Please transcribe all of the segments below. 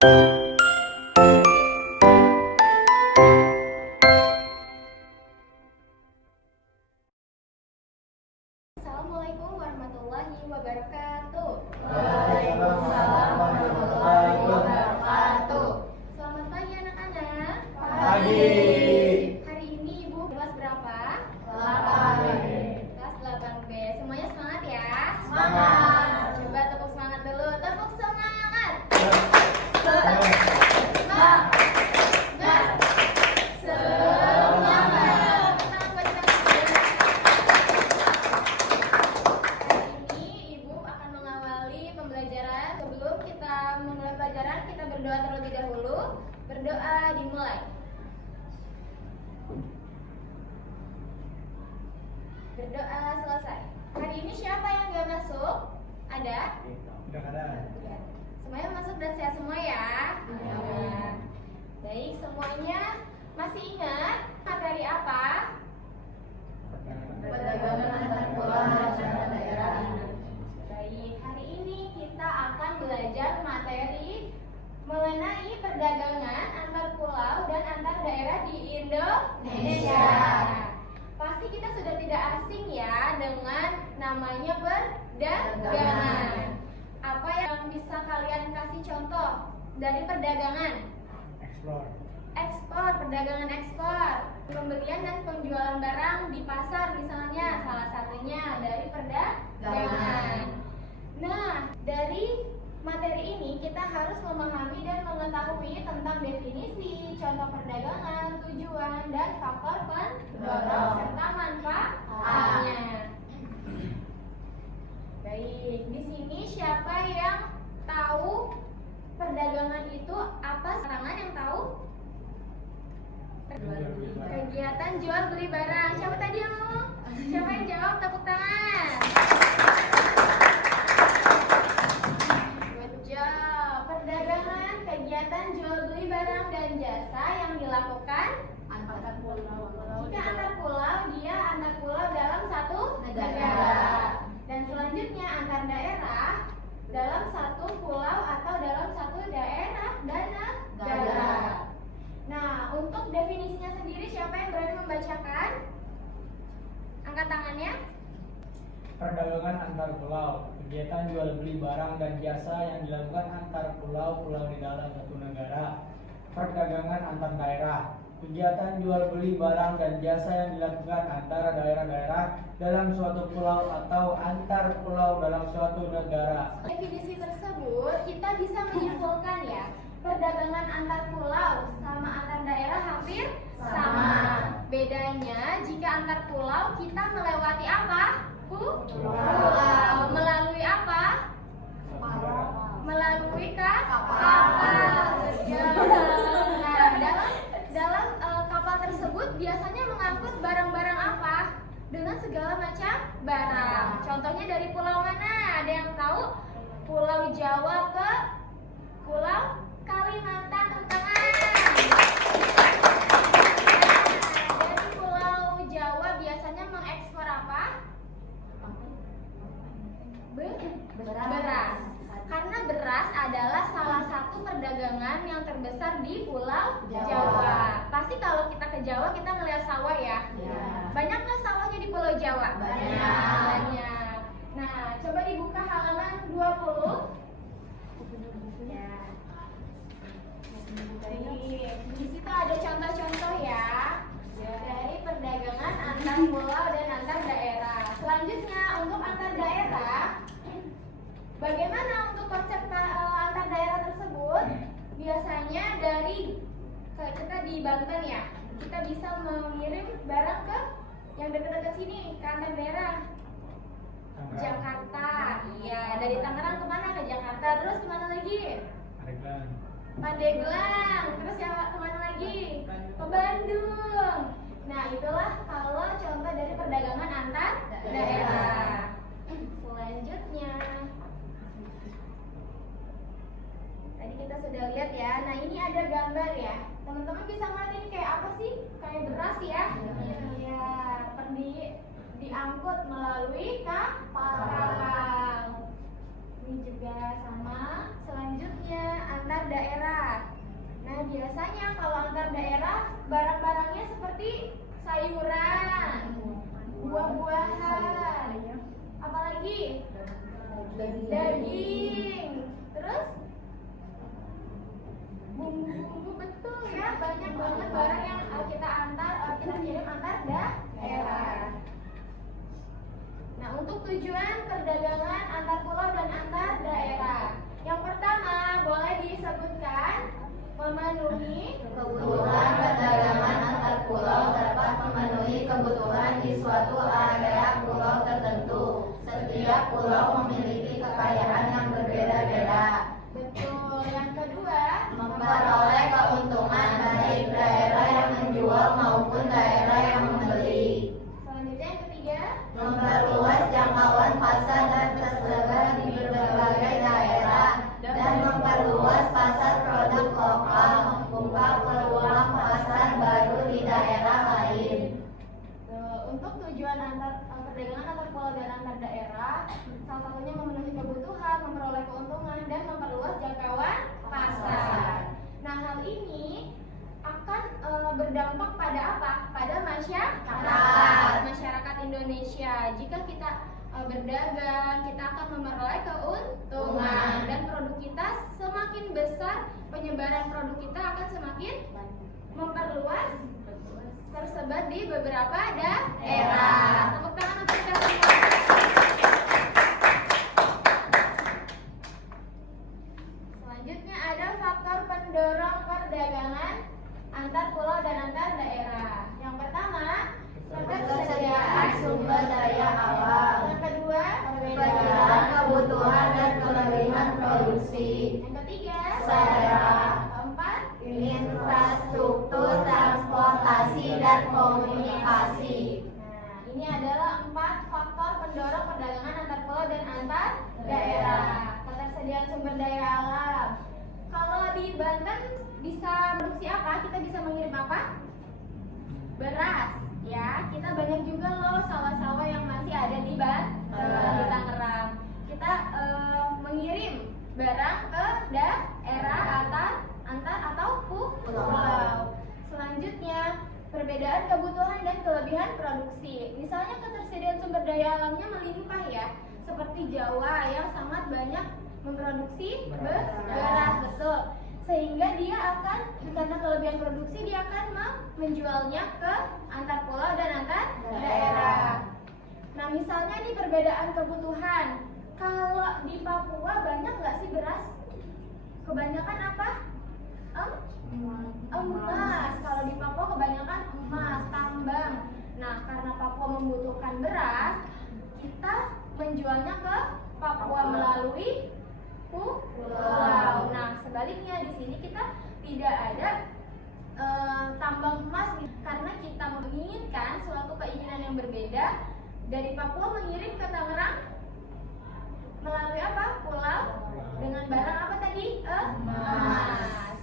Assalamualaikum warahmatullahi wabarakatuh. Waalaikumsalam warahmatullahi wabarakatuh. Selamat pagi anak-anak. Pagi. Hari ini Ibu kelas berapa? 8B. Kelas 8B. Semuanya semangat ya? Semangat. Coba tepuk semangat dulu. Tepuk semangat. Sebelum kita memulai pelajaran, kita berdoa terlebih dahulu. Berdoa dimulai. Berdoa selesai. Hari ini siapa yang gak masuk? Ada? Tidak ada. Semuanya masuk dan sehat semua ya? Ya. Baik, semuanya masih ingat materi apa? Perdagangan antar pulau dan daerah. Baik, hari ini kita akan belajar materi mengenai perdagangan antar pulau dan antar daerah di Indonesia. Pasti kita sudah tidak asing ya dengan namanya perdagangan. Apa yang bisa kalian kasih contoh dari perdagangan? Ekspor, perdagangan ekspor. Pembelian dan penjualan barang di pasar misalnya, salah satunya dari perdagangan. Nah, dari materi ini kita harus memahami dan mengetahui tentang definisi, contoh perdagangan, tujuan, dan faktor pendorong serta manfaatnya. Baik, di sini siapa yang tahu perdagangan itu apa? Tangan yang tahu? Kegiatan jual beli barang. Siapa tadi yang ngomong? Siapa yang jawab? Tepuk tangan. Good job. Perdagangan, kegiatan jual beli barang dan jasa yang dilakukan Antar pulau. jika antar pulau, dia antar pulau dalam satu negara. Dan selanjutnya antar daerah dalam satu pulau atau dalam satu daerah dan negara. Nah, untuk definisinya sendiri siapa yang berani membacakan? Angkat tangannya. Perdagangan antar pulau, kegiatan jual beli barang dan jasa yang dilakukan antar pulau-pulau di dalam satu negara. Perdagangan antar daerah, kegiatan jual beli barang dan jasa yang dilakukan antara daerah-daerah dalam suatu pulau atau antar pulau dalam suatu negara. Definisi tersebut kita bisa menyimpulkan ya, perdagangan antar pulau sama antar daerah hampir sama. Bedanya jika antar pulau kita melewati apa? Pulau. Melalui apa? Melalui kapal. Nah, dalam kapal tersebut biasanya mengangkut barang-barang apa? Dengan segala macam barang. Contohnya dari pulau mana? Ada yang tahu? Pulau Jawa ke Pulau Kalimantan. Tepuk tangan. Dari Pulau Jawa biasanya mengekspor apa? Beras. Karena beras adalah salah satu perdagangan yang terbesar di Pulau Jawa. Pasti kalau kita ke Jawa kita melihat sawah ya. Banyak nggak sawahnya di Pulau Jawa? Banyak. Nah, coba dibuka halaman 20. Ya. Baik, di situ ada contoh-contoh ya dari perdagangan antar pulau dan antar daerah. Selanjutnya untuk antar daerah, bagaimana untuk konsep antar daerah tersebut? Biasanya dari kita di Banten ya, kita bisa mengirim barang ke yang dekat-dekat sini ke antar daerah. Jakarta, iya, dari Tangerang kemana? Ke Jakarta, terus kemana lagi? Pandeglang, terus ya kemana lagi? Ke Bandung. Nah, itulah kalau contoh dari perdagangan antar daerah. Selanjutnya, tadi kita sudah lihat ya. Nah, ini ada gambar ya. Teman-teman bisa ngeliat ini kayak apa sih? Kayak beras ya? Iya, diangkut melalui kapal. Ini juga sama. Selanjutnya antar daerah. Nah, biasanya kalau antar daerah barang-barangnya seperti sayuran, buah-buahan, apalagi daging, terus bumbu-bumbu, betul ya, banyak banget barang yang kita kirim antar daerah. Nah, untuk tujuan perdagangan antar pulau dan antar daerah, yang pertama boleh disebutkan memenuhi Kebutuhan perdagangan antar pulau dapat memenuhi kebutuhan di suatu area pulau tertentu. Setiap pulau memiliki kekayaan yang berbeda-beda. betul. Yang kedua, Memperoleh keuntungan baik daerah yang menjual maupun daerah yang membeli. selanjutnya yang ketiga, Memperluas jangkauan pasar dan tersebar di berbagai daerah dan memperluas pasar produk lokal, membuka peluang pasar baru di daerah lain. untuk tujuan perdagangan antar pulau dan antar daerah, salah satunya memenuhi kebutuhan, memperoleh keuntungan, dan memperluas jangkauan pasar. Nah, hal ini akan berdampak pada apa? Pada masyarakat Indonesia. Jika kita berdagang, kita akan memperoleh keuntungan dan produk kita semakin besar, penyebaran produk kita akan semakin memperluas, tersebar di beberapa daerah. Tepuk tangan untuk kita semua. Selanjutnya ada faktor pendorong perdagangan antar pulau dan antar daerah. Yang pertama, Ketersediaan sumber daya alam. Yang kedua, Perbedaan kebutuhan dan kelebihan produksi. Yang ketiga, Selera. Keempat, Infrastruktur transportasi dan komunikasi. nah, ini adalah 4 faktor pendorong perdagangan antar pulau dan antar daerah. Ketersediaan sumber daya alam. Kalau di Banten bisa produksi apa? Kita bisa mengirim apa? Beras, ya. Kita banyak juga loh sawah-sawah yang masih ada di di Tangerang. Kita mengirim barang ke daerah antar atau pulau. Selanjutnya, perbedaan kebutuhan dan kelebihan produksi. Misalnya ketersediaan sumber daya alamnya melimpah ya, seperti Jawa yang sangat banyak memproduksi beras, betul. Sehingga dia akan, karena kelebihan produksi, dia akan menjualnya ke antar pulau dan antar daerah. Nah, misalnya ini perbedaan kebutuhan. Kalau di Papua banyak nggak sih beras? Kebanyakan apa? Emas. Kalau di Papua kebanyakan emas, tambang. Nah, karena Papua membutuhkan beras, kita menjualnya ke Papua melalui pulau. Nah, sebaliknya di sini kita tidak ada tambang emas karena kita menginginkan suatu keinginan yang berbeda. Dari Papua mengirim ke Tangerang melalui apa? Pulau dengan barang apa tadi? Emas.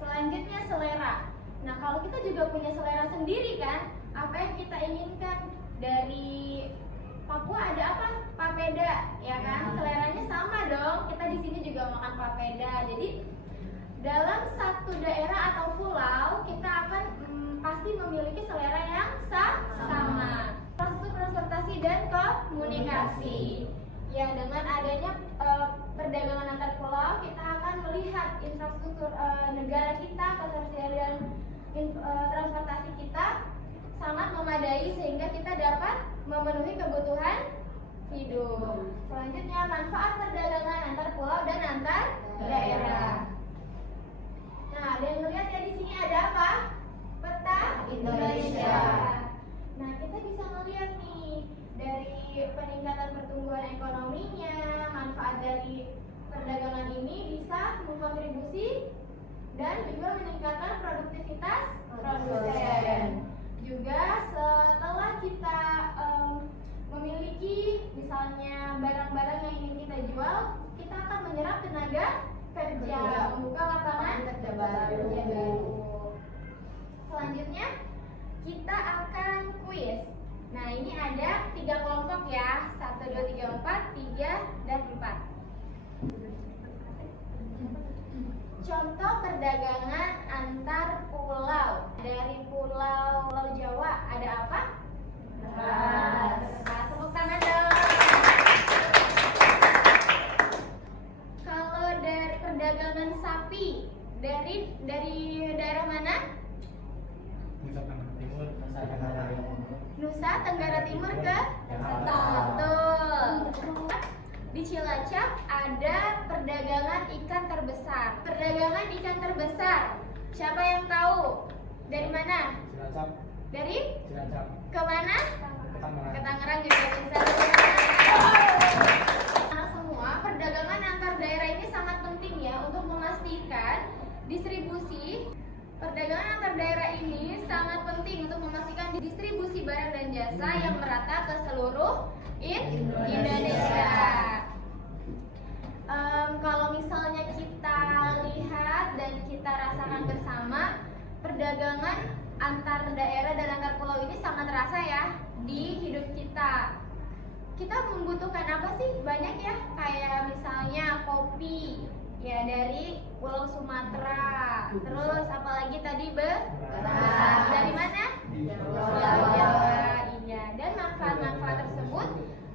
Selanjutnya selera. Nah, kalau kita juga punya selera sendiri kan, apa yang kita inginkan dari Papua ada apa? Papeda, ya kan? Seleranya sama dong. Kita di sini juga makan papeda. Jadi dalam satu daerah atau pulau kita akan pasti memiliki selera yang sama. Infrastruktur transportasi dan komunikasi. Ya, dengan adanya perdagangan antar pulau, kita akan melihat infrastruktur negara kita, ketersediaan transportasi kita sangat memadai sehingga kita dapat memenuhi kebutuhan hidup. Selanjutnya, manfaat perdagangan antar pulau dan antar daerah. Nah, ada yang melihat ya, di sini ada apa? Peta Indonesia. Nah, kita bisa melihat nih dari peningkatan pertumbuhan ekonominya, manfaat dari perdagangan ini bisa mengkontribusi dan juga meningkatkan produktivitas produsen. Juga setelah kita memiliki misalnya barang-barang yang ingin kita jual, kita akan menyerap tenaga kerja, membuka lapangan kerja baru. Selanjutnya kita akan kuis. Nah, ini ada 3 kelompok ya, 1, 2, 3, 4, 3 dan 4. contoh perdagangan antar pulau. Dari pulau Jawa ada apa? Beras. Nah, tepuk tangan dong. Kalau dari perdagangan sapi, dari daerah mana? Nusa Tenggara Timur ke? Betul. Di Cilacap ada perdagangan ikan terbesar. Perdagangan ikan terbesar. Siapa yang tahu? Dari mana? Cilacap. Dari? Cilacap. Ke mana? Tangerang. Ke Tangerang juga bisa. Anak semua, perdagangan antar daerah ini sangat penting ya untuk memastikan distribusi. Perdagangan antar daerah ini sangat penting untuk memastikan distribusi barang dan jasa yang merata ke seluruh Indonesia. Kalau misalnya kita lihat dan kita rasakan bersama, perdagangan antar daerah dan antar pulau ini sangat terasa ya di hidup kita. Kita membutuhkan apa sih? Banyak ya, kayak misalnya kopi ya dari Pulau Sumatera. Terus apalagi tadi beras. Dari mana? Jawa. Iya, dan manfaat-manfaat tersebut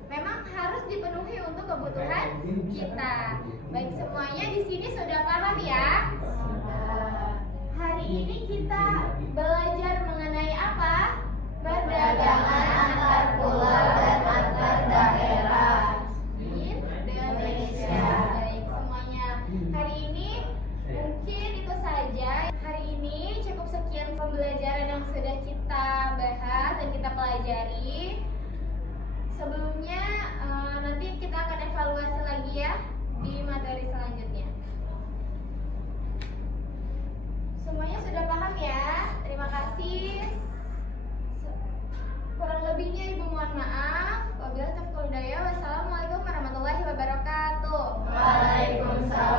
memang harus dipenuhi untuk kebutuhan kita. Baik, semuanya di sini sudah paham ya? Hari ini kita belajar mengenai apa? Perdagangan antar pulau dan antar daerah di Indonesia. Baik, semuanya. Hari ini mungkin itu saja. Hari ini cukup sekian pembelajaran yang sudah kita bahas dan kita pelajari. Sebelumnya nanti kita akan evaluasi lagi ya di materi selanjutnya. Semuanya sudah paham ya? Terima kasih. Kurang lebihnya Ibu mohon maaf. Wabillahi taufiq wal hidayah. Wassalamualaikum warahmatullahi wabarakatuh. Waalaikumsalam